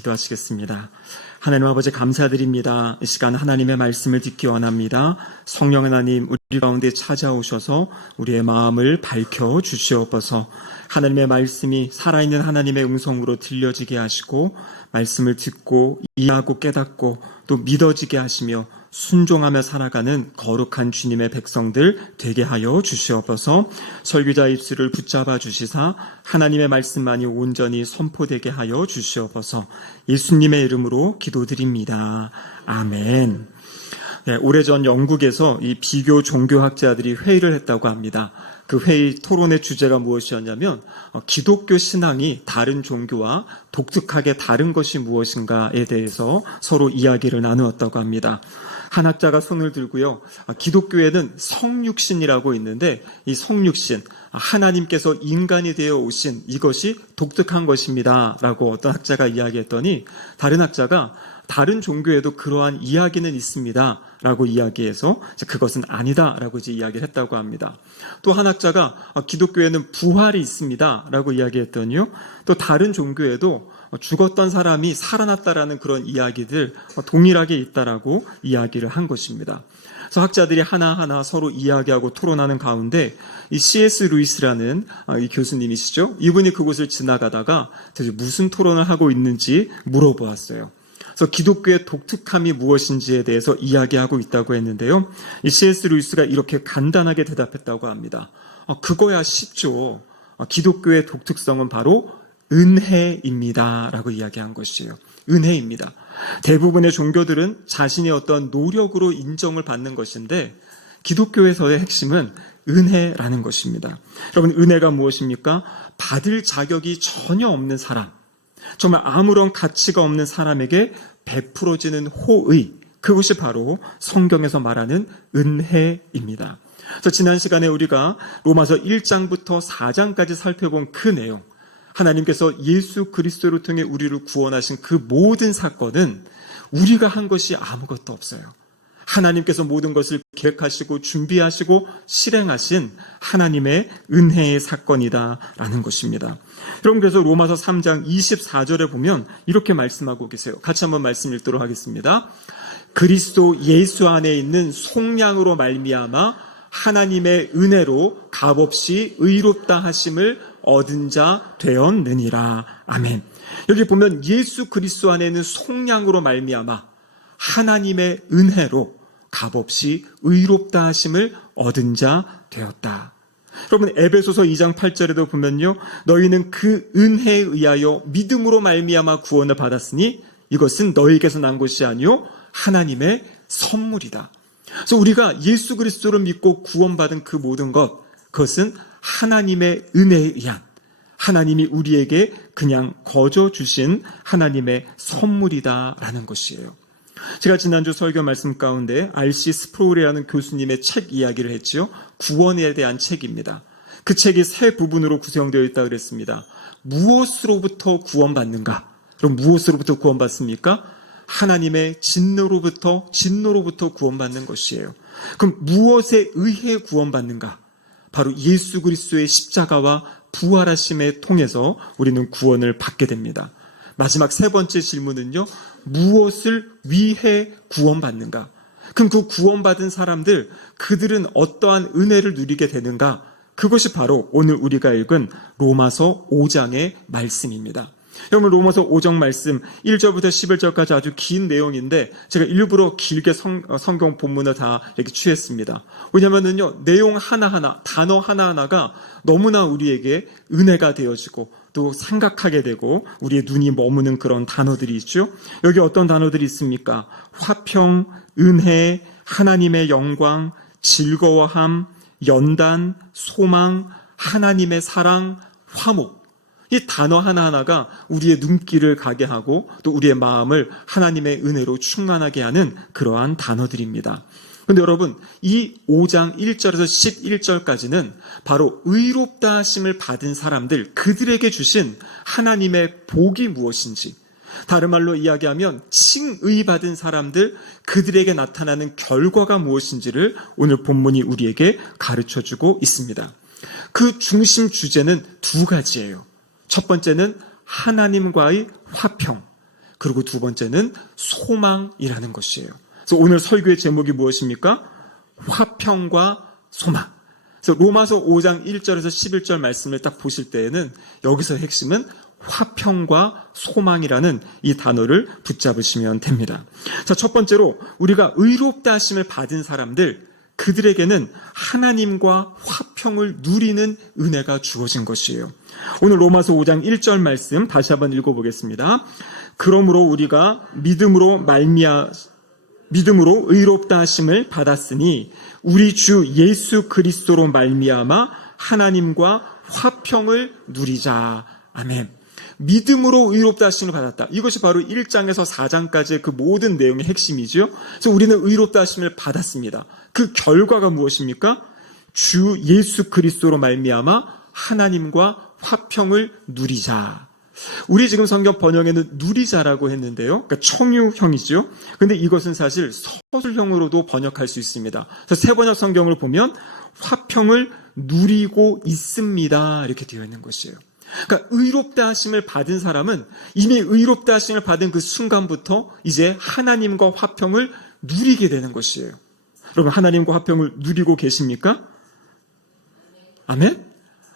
기도하시겠습니다. 하나님 아버지 감사드립니다. 이 시간 하나님의 말씀을 듣기 원합니다. 성령 하나님 우리 가운데 찾아오셔서 우리의 마음을 밝혀 주시옵소서. 하나님의 말씀이 살아있는 하나님의 음성으로 들려지게 하시고 말씀을 듣고 이해하고 깨닫고 또 믿어지게 하시며 순종하며 살아가는 거룩한 주님의 백성들 되게 하여 주시옵소서. 설교자 입술을 붙잡아 주시사 하나님의 말씀만이 온전히 선포되게 하여 주시옵소서. 예수님의 이름으로 기도드립니다. 아멘. 네, 오래전 영국에서 이 비교 종교학자들이 회의를 했다고 합니다. 그 회의 토론의 주제가 무엇이었냐면 기독교 신앙이 다른 종교와 독특하게 다른 것이 무엇인가에 대해서 서로 이야기를 나누었다고 합니다. 한 학자가 손을 들고요. 기독교에는 성육신이라고 있는데 이 성육신, 하나님께서 인간이 되어 오신 이것이 독특한 것입니다. 라고 어떤 학자가 이야기했더니 다른 학자가 다른 종교에도 그러한 이야기는 있습니다. 라고 이야기해서 그것은 아니다. 라고 이제 이야기를 했다고 합니다. 또 한 학자가 기독교에는 부활이 있습니다. 라고 이야기했더니요. 또 다른 종교에도 죽었던 사람이 살아났다라는 그런 이야기들 동일하게 있다라고 이야기를 한 것입니다. 그래서 학자들이 하나하나 서로 이야기하고 토론하는 가운데 이 C.S. 루이스라는 이 교수님이시죠. 이분이 그곳을 지나가다가 도대체 무슨 토론을 하고 있는지 물어보았어요. 그래서 기독교의 독특함이 무엇인지에 대해서 이야기하고 있다고 했는데요. 이 C.S. 루이스가 이렇게 간단하게 대답했다고 합니다. 그거야 쉽죠. 기독교의 독특성은 바로 은혜입니다. 라고 이야기한 것이에요. 은혜입니다. 대부분의 종교들은 자신의 어떤 노력으로 인정을 받는 것인데 기독교에서의 핵심은 은혜라는 것입니다. 여러분, 은혜가 무엇입니까? 받을 자격이 전혀 없는 사람, 정말 아무런 가치가 없는 사람에게 베풀어지는 호의, 그것이 바로 성경에서 말하는 은혜입니다. 그래서 지난 시간에 우리가 로마서 1장부터 4장까지 살펴본 그 내용, 하나님께서 예수 그리스도를 통해 우리를 구원하신 그 모든 사건은 우리가 한 것이 아무것도 없어요. 하나님께서 모든 것을 계획하시고 준비하시고 실행하신 하나님의 은혜의 사건이다라는 것입니다. 여러분, 그래서 로마서 3장 24절에 보면 이렇게 말씀하고 계세요. 같이 한번 말씀 읽도록 하겠습니다. 그리스도 예수 안에 있는 속량으로 말미암아 하나님의 은혜로 값없이 의롭다 하심을 얻은 자 되었느니라. 아멘. 여기 보면 예수 그리스도 안에 있는 속량으로 말미암아 하나님의 은혜로 값없이 의롭다 하심을 얻은 자 되었다. 여러분, 에베소서 2장 8절에도 보면요, 너희는 그 은혜에 의하여 믿음으로 말미암아 구원을 받았으니 이것은 너희에게서 난 것이 아니요 하나님의 선물이다. 그래서 우리가 예수 그리스도를 믿고 구원받은 그 모든 것, 그것은 하나님의 은혜에 의한, 하나님이 우리에게 그냥 거저 주신 하나님의 선물이다라는 것이에요. 제가 지난주 설교 말씀 가운데 R.C. 스프롤이라는 교수님의 책 이야기를 했지요. 구원에 대한 책입니다. 그 책이 세 부분으로 구성되어 있다고 그랬습니다. 무엇으로부터 구원받는가? 그럼 무엇으로부터 구원받습니까? 하나님의 진노로부터 구원받는 것이에요. 그럼 무엇에 의해 구원받는가? 바로 예수 그리스도의 십자가와 부활하심에 통해서 우리는 구원을 받게 됩니다. 마지막 세 번째 질문은요, 무엇을 위해 구원받는가? 그럼 그 구원받은 사람들, 그들은 어떠한 은혜를 누리게 되는가? 그것이 바로 오늘 우리가 읽은 로마서 5장의 말씀입니다. 여러분, 로마서 5장 말씀 1절부터 11절까지 아주 긴 내용인데 제가 일부러 길게 성경 본문을 다 이렇게 취했습니다. 왜냐하면요, 내용 하나하나, 단어 하나하나가 너무나 우리에게 은혜가 되어지고 또 생각하게 되고 우리의 눈이 머무는 그런 단어들이 있죠. 여기 어떤 단어들이 있습니까? 화평, 은혜, 하나님의 영광, 즐거워함, 연단, 소망, 하나님의 사랑, 화목. 이 단어 하나하나가 우리의 눈길을 가게 하고 또 우리의 마음을 하나님의 은혜로 충만하게 하는 그러한 단어들입니다. 그런데 여러분, 이 5장 1절에서 11절까지는 바로 의롭다 하심을 받은 사람들, 그들에게 주신 하나님의 복이 무엇인지, 다른 말로 이야기하면 칭의 받은 사람들, 그들에게 나타나는 결과가 무엇인지를 오늘 본문이 우리에게 가르쳐주고 있습니다. 그 중심 주제는 두 가지예요. 첫 번째는 하나님과의 화평, 그리고 두 번째는 소망이라는 것이에요. 그래서 오늘 설교의 제목이 무엇입니까? 화평과 소망. 그래서 로마서 5장 1절에서 11절 말씀을 딱 보실 때에는 여기서 핵심은 화평과 소망이라는 이 단어를 붙잡으시면 됩니다. 자, 첫 번째로 우리가 의롭다 하심을 받은 사람들, 그들에게는 하나님과 화평을 누리는 은혜가 주어진 것이에요. 오늘 로마서 5장 1절 말씀 다시 한번 읽어보겠습니다. 그러므로 우리가 믿음으로 의롭다 하심을 받았으니 우리 주 예수 그리스도로 말미암아 하나님과 화평을 누리자. 아멘. 믿음으로 의롭다 하심을 받았다. 이것이 바로 1장에서 4장까지의 그 모든 내용의 핵심이죠. 그래서 우리는 의롭다 하심을 받았습니다. 그 결과가 무엇입니까? 주 예수 그리스도로 말미암아 하나님과 화평을 누리자. 우리 지금 성경 번역에는 누리자라고 했는데요. 그러니까 청유형이죠. 근데 이것은 사실 서술형으로도 번역할 수 있습니다. 그래서 새 번역 성경을 보면 화평을 누리고 있습니다. 이렇게 되어 있는 것이에요. 그러니까 의롭다 하심을 받은 사람은 이미 의롭다 하심을 받은 그 순간부터 이제 하나님과 화평을 누리게 되는 것이에요. 여러분, 하나님과 화평을 누리고 계십니까? 아멘?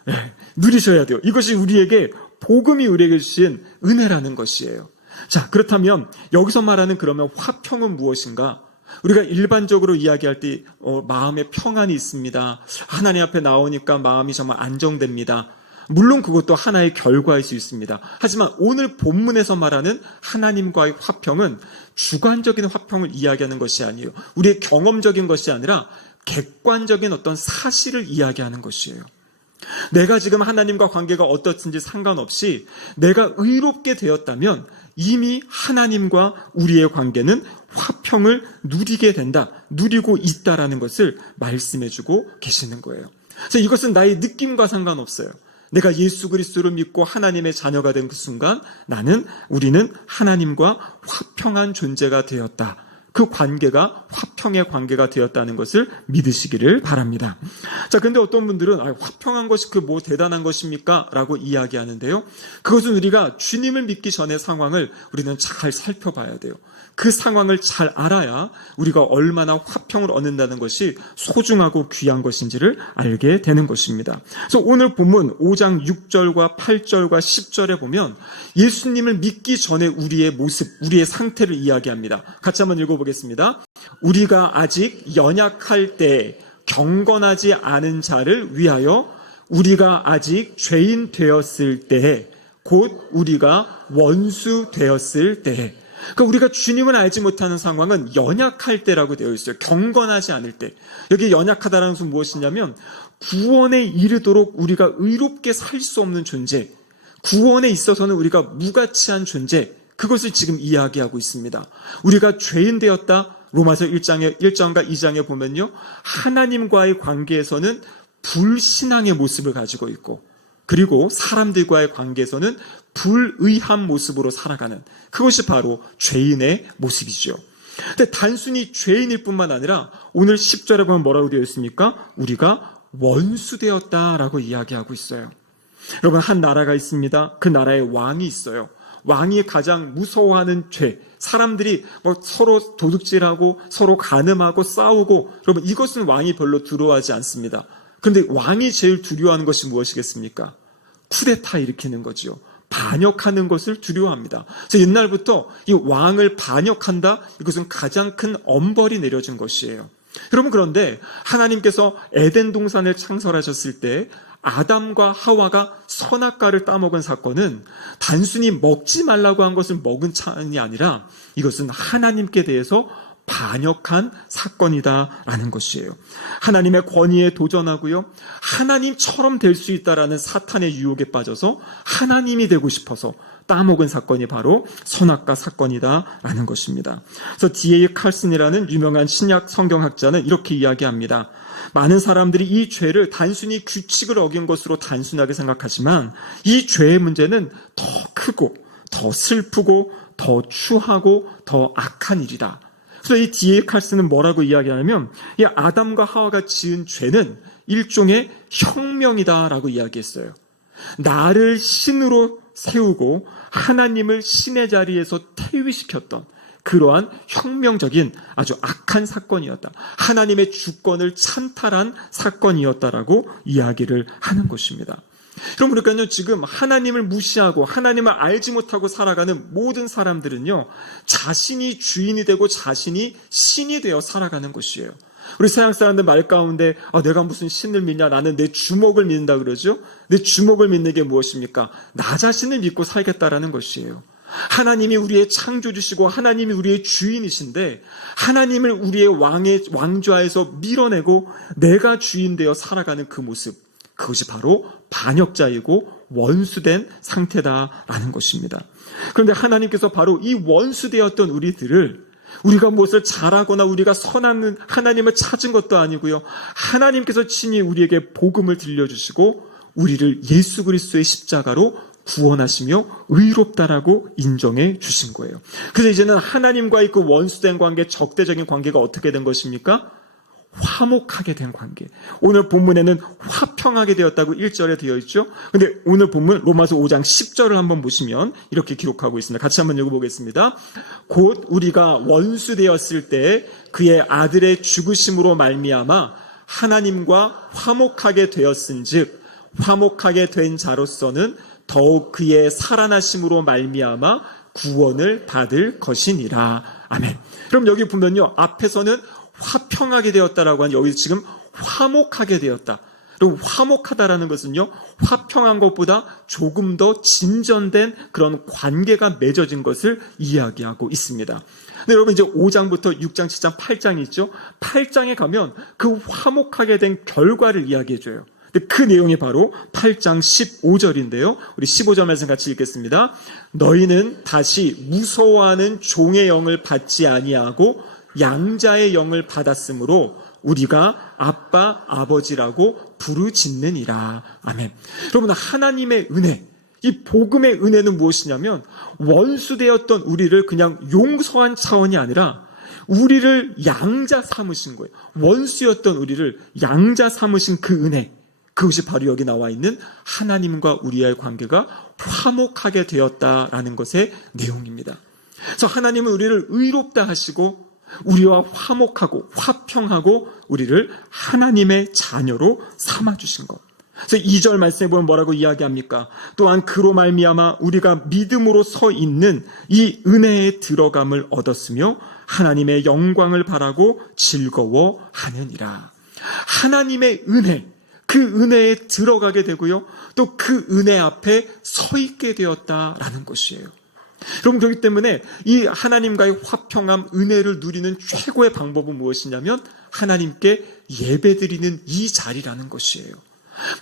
네, 누리셔야 돼요. 이것이 우리에게 복음이 우리에게 주신 은혜라는 것이에요. 자, 그렇다면 여기서 말하는 그러면 화평은 무엇인가? 우리가 일반적으로 이야기할 때 마음에 평안이 있습니다. 하나님 앞에 나오니까 마음이 정말 안정됩니다. 물론 그것도 하나의 결과일 수 있습니다. 하지만 오늘 본문에서 말하는 하나님과의 화평은 주관적인 화평을 이야기하는 것이 아니에요. 우리의 경험적인 것이 아니라 객관적인 어떤 사실을 이야기하는 것이에요. 내가 지금 하나님과 관계가 어떻든지 상관없이 내가 의롭게 되었다면 이미 하나님과 우리의 관계는 화평을 누리게 된다, 누리고 있다라는 것을 말씀해주고 계시는 거예요. 그래서 이것은 나의 느낌과 상관없어요. 내가 예수 그리스도를 믿고 하나님의 자녀가 된 그 순간 우리는 하나님과 화평한 존재가 되었다. 그 관계가 화평의 관계가 되었다는 것을 믿으시기를 바랍니다. 자, 근데 어떤 분들은 화평한 것이 그 뭐 대단한 것입니까? 라고 이야기하는데요. 그것은 우리가 주님을 믿기 전의 상황을 우리는 잘 살펴봐야 돼요. 그 상황을 잘 알아야 우리가 얼마나 화평을 얻는다는 것이 소중하고 귀한 것인지를 알게 되는 것입니다. 그래서 오늘 본문 5장 6절과 8절과 10절에 보면 예수님을 믿기 전에 우리의 모습, 우리의 상태를 이야기합니다. 같이 한번 읽어보겠습니다. 우리가 아직 연약할 때 경건하지 않은 자를 위하여 우리가 아직 죄인 되었을 때 곧 우리가 원수 되었을 때, 그러니까 우리가 주님을 알지 못하는 상황은 연약할 때라고 되어 있어요. 경건하지 않을 때. 여기 연약하다는 것은 무엇이냐면 구원에 이르도록 우리가 의롭게 살 수 없는 존재, 구원에 있어서는 우리가 무가치한 존재, 그것을 지금 이야기하고 있습니다. 우리가 죄인 되었다. 로마서 1장과 2장에 보면요, 하나님과의 관계에서는 불신앙의 모습을 가지고 있고, 그리고 사람들과의 관계에서는 불의한 모습으로 살아가는, 그것이 바로 죄인의 모습이죠. 근데 단순히 죄인일 뿐만 아니라 오늘 10절에 보면 뭐라고 되어 있습니까? 우리가 원수되었다라고 이야기하고 있어요. 여러분, 한 나라가 있습니다. 그 나라에 왕이 있어요. 왕이 가장 무서워하는 죄, 사람들이 서로 도둑질하고 서로 간음하고 싸우고, 여러분, 이것은 왕이 별로 두려워하지 않습니다. 그런데 왕이 제일 두려워하는 것이 무엇이겠습니까? 쿠데타 일으키는 거죠. 반역하는 것을 두려워합니다. 그래서 옛날부터 이 왕을 반역한다, 이것은 가장 큰 엄벌이 내려진 것이에요. 여러분, 그런데 하나님께서 에덴 동산을 창설하셨을 때 아담과 하와가 선악과를 따먹은 사건은 단순히 먹지 말라고 한 것을 먹은 차원이 아니라 이것은 하나님께 대해서 반역한 사건이다라는 것이에요. 하나님의 권위에 도전하고요, 하나님처럼 될 수 있다라는 사탄의 유혹에 빠져서 하나님이 되고 싶어서 따먹은 사건이 바로 선악과 사건이다라는 것입니다. 그래서 D.A. 칼슨이라는 유명한 신약 성경학자는 이렇게 이야기합니다. 많은 사람들이 이 죄를 단순히 규칙을 어긴 것으로 단순하게 생각하지만 이 죄의 문제는 더 크고 더 슬프고 더 추하고 더 악한 일이다. 그래서 이 D.A. 칼슨은 뭐라고 이야기하냐면 이 아담과 하와가 지은 죄는 일종의 혁명이다라고 이야기했어요. 나를 신으로 세우고 하나님을 신의 자리에서 퇴위시켰던 그러한 혁명적인 아주 악한 사건이었다. 하나님의 주권을 찬탈한 사건이었다라고 이야기를 하는 것입니다. 그럼 그러니까요, 지금 하나님을 무시하고 하나님을 알지 못하고 살아가는 모든 사람들은요, 자신이 주인이 되고 자신이 신이 되어 살아가는 것이에요. 우리 서양 사람들 말 가운데 내가 무슨 신을 믿냐, 나는 내 주먹을 믿는다 그러죠. 내 주먹을 믿는 게 무엇입니까? 나 자신을 믿고 살겠다라는 것이에요. 하나님이 우리의 창조주시고 하나님이 우리의 주인이신데 하나님을 우리의 왕좌에서 밀어내고 내가 주인 되어 살아가는 그 모습, 그것이 바로 반역자이고 원수된 상태다라는 것입니다. 그런데 하나님께서 바로 이 원수되었던 우리들을, 우리가 무엇을 잘하거나 우리가 선한 하나님을 찾은 것도 아니고요, 하나님께서 친히 우리에게 복음을 들려주시고 우리를 예수 그리스도의 십자가로 구원하시며 의롭다라고 인정해 주신 거예요. 그래서 이제는 하나님과의 그 원수된 관계, 적대적인 관계가 어떻게 된 것입니까? 화목하게 된 관계. 오늘 본문에는 화평하게 되었다고 1절에 되어 있죠. 근데 오늘 본문 로마서 5장 10절을 한번 보시면 이렇게 기록하고 있습니다. 같이 한번 읽어보겠습니다. 곧 우리가 원수 되었을 때 그의 아들의 죽으심으로 말미암아 하나님과 화목하게 되었은즉 화목하게 된 자로서는 더욱 그의 살아나심으로 말미암아 구원을 받을 것이니라. 아멘. 그럼 여기 보면요, 앞에서는 화평하게 되었다라고 하는, 여기 지금 화목하게 되었다. 그리고 화목하다라는 것은요, 화평한 것보다 조금 더 진전된 그런 관계가 맺어진 것을 이야기하고 있습니다. 근데 여러분, 이제 5장부터 6장, 7장, 8장이 있죠. 8장에 가면 그 화목하게 된 결과를 이야기해줘요. 그 내용이 바로 8장 15절인데요. 우리 15절 말씀 같이 읽겠습니다. 너희는 다시 무서워하는 종의 영을 받지 아니하고 양자의 영을 받았으므로 우리가 아빠, 아버지라고 부르짖느니라. 아멘. 여러분, 하나님의 은혜, 이 복음의 은혜는 무엇이냐면 원수되었던 우리를 그냥 용서한 차원이 아니라 우리를 양자 삼으신 거예요. 원수였던 우리를 양자 삼으신 그 은혜, 그것이 바로 여기 나와 있는 하나님과 우리의 관계가 화목하게 되었다라는 것의 내용입니다. 그래서 하나님은 우리를 의롭다 하시고 우리와 화목하고 화평하고 우리를 하나님의 자녀로 삼아주신 것. 그래서 2절 말씀에 보면 뭐라고 이야기합니까? 또한 그로 말미암아 우리가 믿음으로 서 있는 이 은혜의 들어감을 얻었으며 하나님의 영광을 바라고 즐거워하느니라. 하나님의 은혜, 그 은혜에 들어가게 되고요, 또 그 은혜 앞에 서 있게 되었다라는 것이에요. 여러분, 그렇기 때문에 이 하나님과의 화평함, 은혜를 누리는 최고의 방법은 무엇이냐면 하나님께 예배드리는 이 자리라는 것이에요.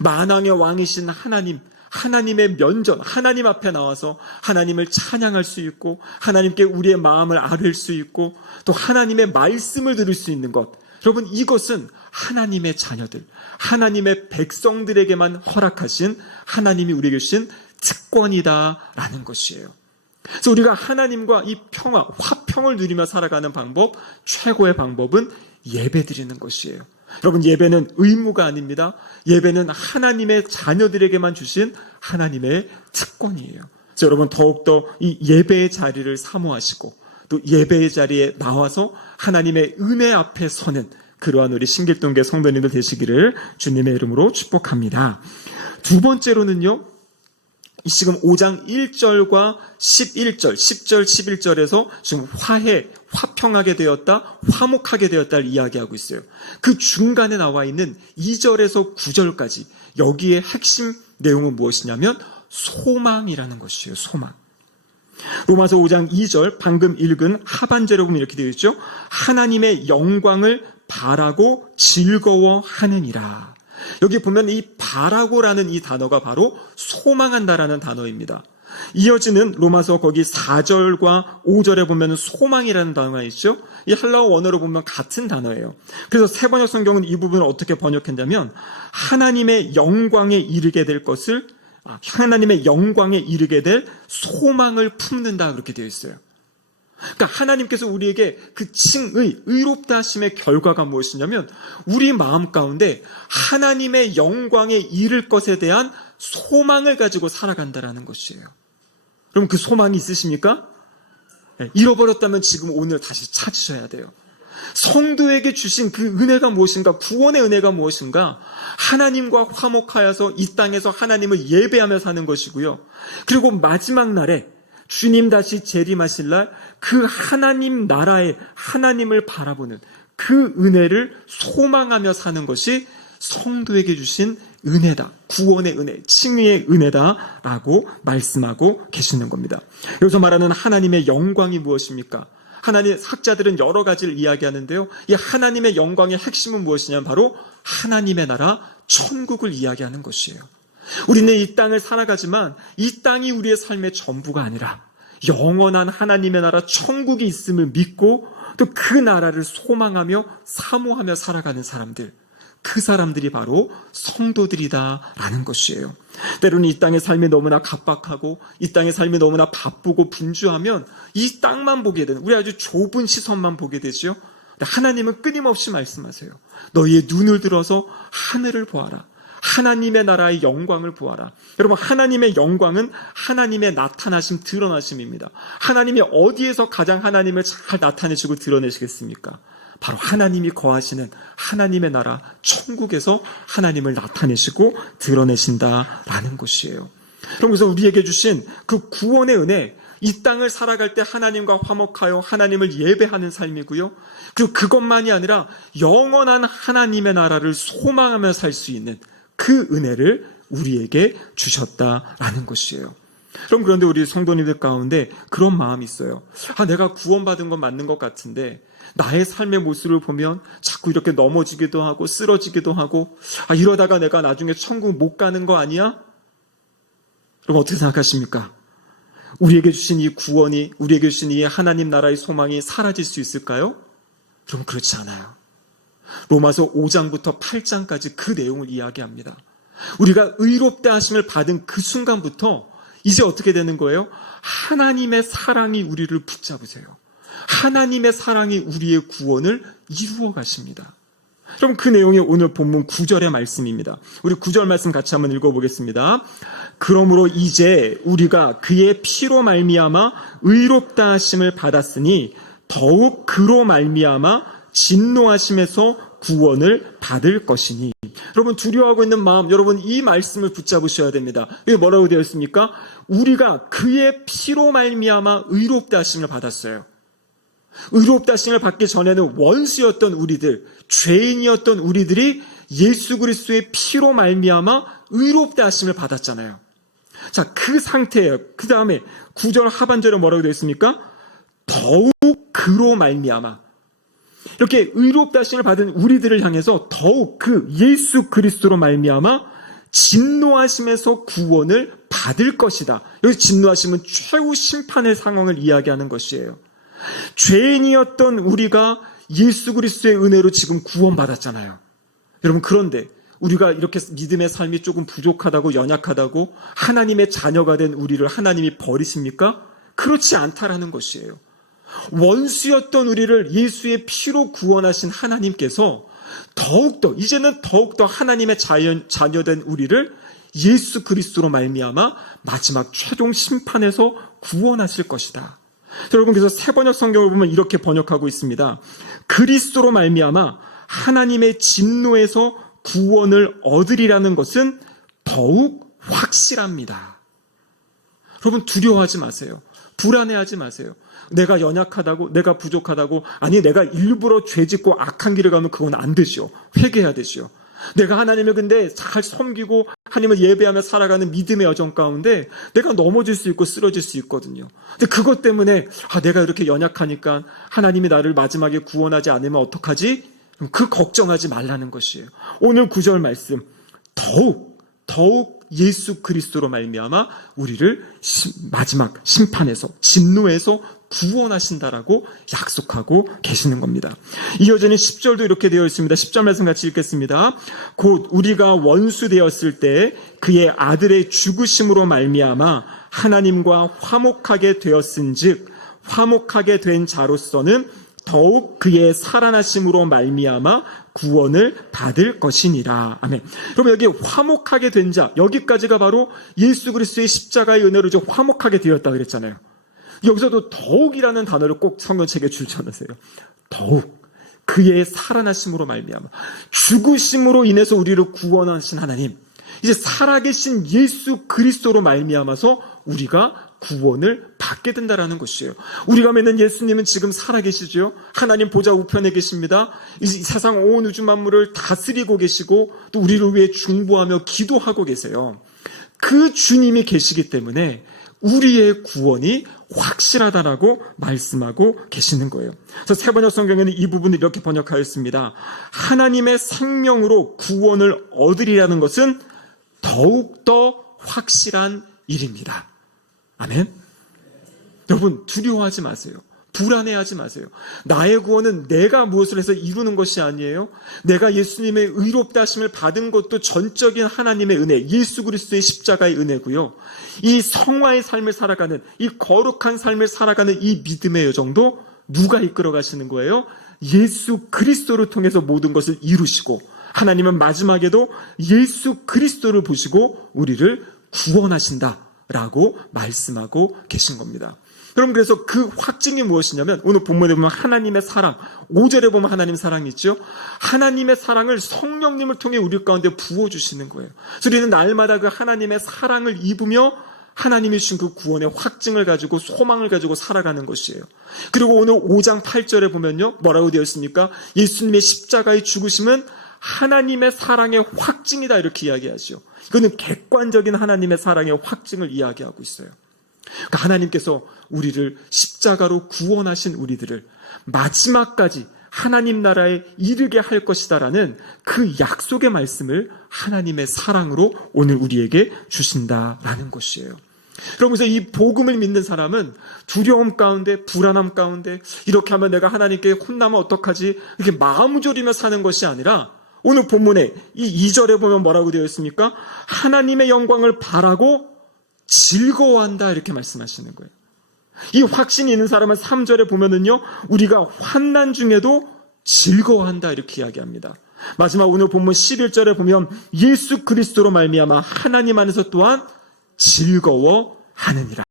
만왕의 왕이신 하나님, 하나님의 면전, 하나님 앞에 나와서 하나님을 찬양할 수 있고 하나님께 우리의 마음을 아뢰일 수 있고 또 하나님의 말씀을 들을 수 있는 것, 여러분, 이것은 하나님의 자녀들, 하나님의 백성들에게만 허락하신, 하나님이 우리에게 주신 특권이다라는 것이에요. 그래서 우리가 하나님과 이 평화, 화평을 누리며 살아가는 방법, 최고의 방법은 예배드리는 것이에요. 여러분, 예배는 의무가 아닙니다. 예배는 하나님의 자녀들에게만 주신 하나님의 특권이에요. 그래서 여러분, 더욱더 이 예배의 자리를 사모하시고 또 예배의 자리에 나와서 하나님의 은혜 앞에 서는 그러한 우리 신길동계 성도님들 되시기를 주님의 이름으로 축복합니다. 두 번째로는요, 지금 5장 1절과 11절, 10절, 11절에서 지금 화평하게 되었다, 화목하게 되었다를 이야기하고 있어요. 그 중간에 나와 있는 2절에서 9절까지 여기에 핵심 내용은 무엇이냐면 소망이라는 것이에요. 소망. 로마서 5장 2절 방금 읽은 하반절에 보면 이렇게 되어 있죠. 하나님의 영광을 바라고 즐거워하느니라. 여기 보면 이 바라고라는 이 단어가 바로 소망한다라는 단어입니다. 이어지는 로마서 거기 4절과 5절에 보면 소망이라는 단어가 있죠. 이 헬라어 원어로 보면 같은 단어예요. 그래서 세번역 성경은 이 부분을 어떻게 번역했냐면 하나님의 영광에 이르게 될 것을, 하나님의 영광에 이르게 될 소망을 품는다, 그렇게 되어 있어요. 그러니까 하나님께서 우리에게 그 칭의, 의롭다 하심의 결과가 무엇이냐면 우리 마음 가운데 하나님의 영광에 이를 것에 대한 소망을 가지고 살아간다라는 것이에요. 그럼 그 소망이 있으십니까? 잃어버렸다면 지금 오늘 다시 찾으셔야 돼요. 성도에게 주신 그 은혜가 무엇인가? 구원의 은혜가 무엇인가? 하나님과 화목하여서 이 땅에서 하나님을 예배하며 사는 것이고요. 그리고 마지막 날에 주님 다시 재림하실 날 그 하나님 나라의 하나님을 바라보는 그 은혜를 소망하며 사는 것이 성도에게 주신 은혜다. 구원의 은혜, 칭의의 은혜다라고 말씀하고 계시는 겁니다. 여기서 말하는 하나님의 영광이 무엇입니까? 하나님 학자들은 여러 가지를 이야기하는데요. 이 하나님의 영광의 핵심은 무엇이냐면 바로 하나님의 나라 천국을 이야기하는 것이에요. 우리는 이 땅을 살아가지만 이 땅이 우리의 삶의 전부가 아니라 영원한 하나님의 나라 천국이 있음을 믿고 또 그 나라를 소망하며 사모하며 살아가는 사람들, 그 사람들이 바로 성도들이다라는 것이에요. 때로는 이 땅의 삶이 너무나 각박하고 이 땅의 삶이 너무나 바쁘고 분주하면 이 땅만 보게 되는, 우리 아주 좁은 시선만 보게 되죠. 하나님은 끊임없이 말씀하세요. 너희의 눈을 들어서 하늘을 보아라. 하나님의 나라의 영광을 보아라. 여러분, 하나님의 영광은 하나님의 나타나심, 드러나심입니다. 하나님이 어디에서 가장 하나님을 잘 나타내시고 드러내시겠습니까? 바로 하나님이 거하시는 하나님의 나라 천국에서 하나님을 나타내시고 드러내신다라는 것이에요. 그러면서 우리에게 주신 그 구원의 은혜, 이 땅을 살아갈 때 하나님과 화목하여 하나님을 예배하는 삶이고요. 그리고 그것만이 아니라 영원한 하나님의 나라를 소망하며 살 수 있는 그 은혜를 우리에게 주셨다라는 것이에요. 그럼 그런데 우리 성도님들 가운데 그런 마음이 있어요. 내가 구원받은 건 맞는 것 같은데 나의 삶의 모습을 보면 자꾸 이렇게 넘어지기도 하고 쓰러지기도 하고 이러다가 내가 나중에 천국 못 가는 거 아니야? 그럼 어떻게 생각하십니까? 우리에게 주신 이 구원이, 우리에게 주신 이 하나님 나라의 소망이 사라질 수 있을까요? 그럼 그렇지 않아요. 로마서 5장부터 8장까지 그 내용을 이야기합니다. 우리가 의롭다 하심을 받은 그 순간부터 이제 어떻게 되는 거예요? 하나님의 사랑이 우리를 붙잡으세요. 하나님의 사랑이 우리의 구원을 이루어 가십니다. 그럼 그 내용이 오늘 본문 9절의 말씀입니다. 우리 9절 말씀 같이 한번 읽어보겠습니다. 그러므로 이제 우리가 그의 피로 말미암아 의롭다 하심을 받았으니 더욱 그로 말미암아 진노하심에서 구원을 받을 것이니. 여러분, 두려워하고 있는 마음, 여러분 이 말씀을 붙잡으셔야 됩니다. 이게 뭐라고 되어 있습니까? 우리가 그의 피로 말미암아 의롭다 하심을 받았어요. 의롭다 하심을 받기 전에는 원수였던 우리들, 죄인이었던 우리들이 예수 그리스도의 피로 말미암아 의롭다 하심을 받았잖아요. 자, 그 상태예요. 그 다음에 9절 하반절에 뭐라고 되어 있습니까? 더욱 그로 말미암아. 이렇게 의롭다 하심을 받은 우리들을 향해서 더욱 그 예수 그리스도로 말미암아 진노하심에서 구원을 받을 것이다. 여기 진노하심은 최후 심판의 상황을 이야기하는 것이에요. 죄인이었던 우리가 예수 그리스도의 은혜로 지금 구원받았잖아요. 여러분, 그런데 우리가 이렇게 믿음의 삶이 조금 부족하다고, 연약하다고 하나님의 자녀가 된 우리를 하나님이 버리십니까? 그렇지 않다라는 것이에요. 원수였던 우리를 예수의 피로 구원하신 하나님께서 이제는 더욱더 하나님의 자녀된 우리를 예수 그리스도로 말미암아 마지막 최종 심판에서 구원하실 것이다. 여러분, 그래서 새번역 성경을 보면 이렇게 번역하고 있습니다. 그리스도로 말미암아 하나님의 진노에서 구원을 얻으리라는 것은 더욱 확실합니다. 여러분, 두려워하지 마세요. 불안해하지 마세요. 내가 연약하다고, 내가 부족하다고, 아니 내가 일부러 죄짓고 악한 길을 가면 그건 안 되죠. 회개해야 되죠. 내가 하나님을 근데 잘 섬기고 하나님을 예배하며 살아가는 믿음의 여정 가운데 내가 넘어질 수 있고 쓰러질 수 있거든요. 근데 그것 때문에 내가 이렇게 연약하니까 하나님이 나를 마지막에 구원하지 않으면 어떡하지? 그 걱정하지 말라는 것이에요. 오늘 9절 말씀, 더욱 예수 그리스도로 말미암아 우리를 마지막 심판에서, 진노에서 구원하신다라고 약속하고 계시는 겁니다. 이어지는 10절도 이렇게 되어 있습니다. 10절 말씀 같이 읽겠습니다. 곧 우리가 원수 되었을 때 그의 아들의 죽으심으로 말미암아 하나님과 화목하게 되었은즉 화목하게 된 자로서는 더욱 그의 살아나심으로 말미암아 구원을 받을 것이니라. 아멘. 그럼 여기 화목하게 된 자, 여기까지가 바로 예수 그리스도의 십자가의 은혜로 이제 화목하게 되었다 그랬잖아요. 여기서도 더욱이라는 단어를 꼭 성경책에 줄쳐놓으세요. 더욱 그의 살아나심으로 말미암아, 죽으심으로 인해서 우리를 구원하신 하나님, 이제 살아계신 예수 그리스도로 말미암아서 우리가 구원을 받게 된다라는 것이에요. 우리가 믿는 예수님은 지금 살아계시죠. 하나님 보좌 우편에 계십니다. 이 세상 온 우주 만물을 다스리고 계시고 또 우리를 위해 중보하며 기도하고 계세요. 그 주님이 계시기 때문에 우리의 구원이 확실하다라고 말씀하고 계시는 거예요. 그래서 세번역 성경에는 이 부분을 이렇게 번역하였습니다. 하나님의 생명으로 구원을 얻으리라는 것은 더욱더 확실한 일입니다. 아멘. 여러분, 두려워하지 마세요. 불안해하지 마세요. 나의 구원은 내가 무엇을 해서 이루는 것이 아니에요. 내가 예수님의 의롭다 하심을 받은 것도 전적인 하나님의 은혜, 예수 그리스도의 십자가의 은혜고요. 이 성화의 삶을 살아가는, 이 거룩한 삶을 살아가는 이 믿음의 여정도 누가 이끌어 가시는 거예요? 예수 그리스도를 통해서 모든 것을 이루시고, 하나님은 마지막에도 예수 그리스도를 보시고 우리를 구원하신다라고 말씀하고 계신 겁니다. 여러분, 그래서 그 확증이 무엇이냐면 오늘 본문에 보면 하나님의 사랑, 5절에 보면 하나님 사랑이 있죠. 하나님의 사랑을 성령님을 통해 우리 가운데 부어주시는 거예요. 그래서 우리는 날마다 그 하나님의 사랑을 입으며 하나님이 주신 그 구원의 확증을 가지고 소망을 가지고 살아가는 것이에요. 그리고 오늘 5장 8절에 보면요, 뭐라고 되어 있습니까? 예수님의 십자가의 죽으심은 하나님의 사랑의 확증이다, 이렇게 이야기하죠. 이거는 객관적인 하나님의 사랑의 확증을 이야기하고 있어요. 그러니까 하나님께서 우리를 십자가로 구원하신 우리들을 마지막까지 하나님 나라에 이르게 할 것이다라는 그 약속의 말씀을 하나님의 사랑으로 오늘 우리에게 주신다라는 것이에요. 그러면서 이 복음을 믿는 사람은 두려움 가운데, 불안함 가운데, 이렇게 하면 내가 하나님께 혼나면 어떡하지? 이렇게 마음 졸이며 사는 것이 아니라 오늘 본문에 이 2절에 보면 뭐라고 되어 있습니까? 하나님의 영광을 바라고 즐거워한다, 이렇게 말씀하시는 거예요. 이 확신이 있는 사람은 3절에 보면은요, 우리가 환난 중에도 즐거워한다, 이렇게 이야기합니다. 마지막 오늘 본문 11절에 보면 예수 그리스도로 말미암아 하나님 안에서 또한 즐거워하느니라.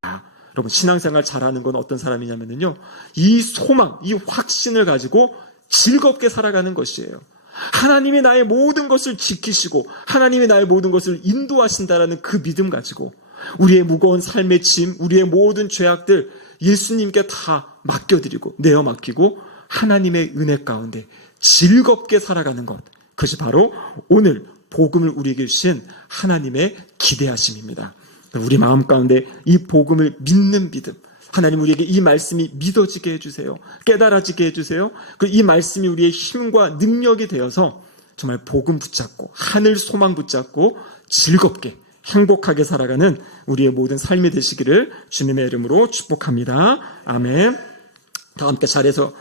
여러분, 신앙생활 잘하는 건 어떤 사람이냐면요, 이 소망, 이 확신을 가지고 즐겁게 살아가는 것이에요. 하나님이 나의 모든 것을 지키시고 하나님이 나의 모든 것을 인도하신다라는 그 믿음 가지고 우리의 무거운 삶의 짐, 우리의 모든 죄악들 예수님께 다 맡겨드리고 내어 맡기고 하나님의 은혜 가운데 즐겁게 살아가는 것, 그것이 바로 오늘 복음을 우리에게 주신 하나님의 기대하심입니다. 우리 마음 가운데 이 복음을 믿는 믿음, 하나님 우리에게 이 말씀이 믿어지게 해주세요. 깨달아지게 해주세요. 그리고 이 말씀이 우리의 힘과 능력이 되어서 정말 복음 붙잡고 하늘 소망 붙잡고 즐겁게 행복하게 살아가는 우리의 모든 삶이 되시기를 주님의 이름으로 축복합니다. 아멘. 다 함께 자리에서